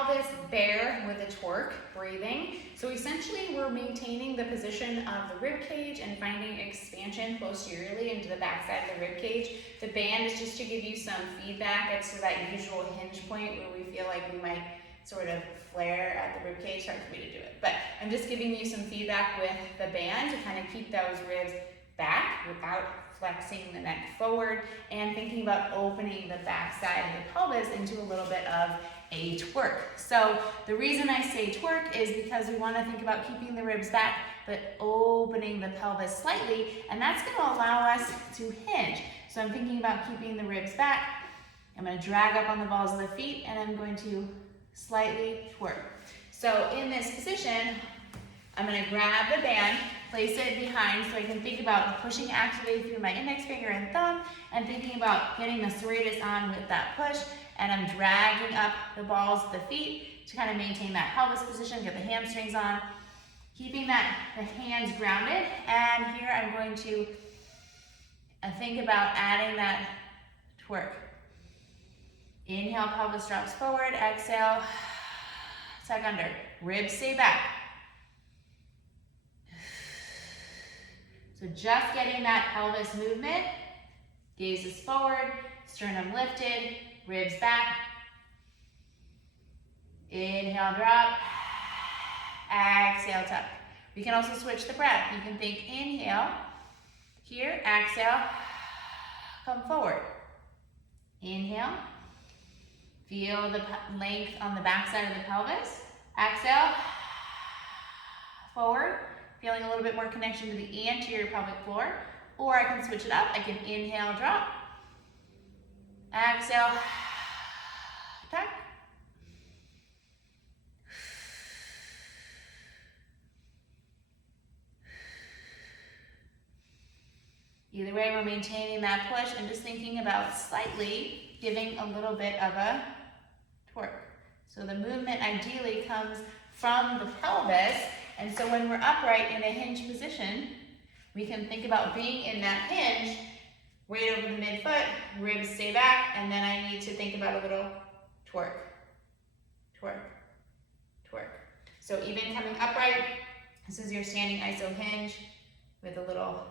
pelvis bare with a twerk breathing. So essentially we're maintaining the position of the rib cage and finding expansion posteriorly into the backside of the rib cage. The band is just to give you some feedback as to that usual hinge point where we feel like we might sort of flare at the rib cage. Hard for me to do it, but I'm just giving you some feedback with the band to kind of keep those ribs back without flexing the neck forward and thinking about opening the backside of the pelvis into a little bit of a twerk. So the reason I say twerk is because we want to think about keeping the ribs back but opening the pelvis slightly, and that's going to allow us to hinge. So I'm thinking about keeping the ribs back. I'm going to drag up on the balls of the feet and I'm going to slightly twerk. So in this position, I'm going to grab the band, place it behind so I can think about pushing actively through my index finger and thumb and thinking about getting the serratus on with that push, and I'm dragging up the balls of the feet to kind of maintain that pelvis position, get the hamstrings on, keeping the hands grounded, and here I'm going to think about adding that twerk. Inhale, pelvis drops forward, exhale, tuck under, ribs stay back. So just getting that pelvis movement, gaze is forward, sternum lifted, ribs back. Inhale, drop. Exhale, tuck. We can also switch the breath. You can think inhale, here, exhale, come forward. Inhale, feel the length on the backside of the pelvis. Exhale, forward. Feeling a little bit more connection to the anterior pelvic floor. Or I can switch it up. I can inhale, drop. Exhale, tuck. Either way, we're maintaining that push and just thinking about slightly giving a little bit of a twerk. So the movement ideally comes from the pelvis. And so when we're upright in a hinge position, we can think about being in that hinge, right over the midfoot, ribs stay back, and then I need to think about a little twerk, twerk, twerk. So even coming upright, this is your standing iso hinge with a little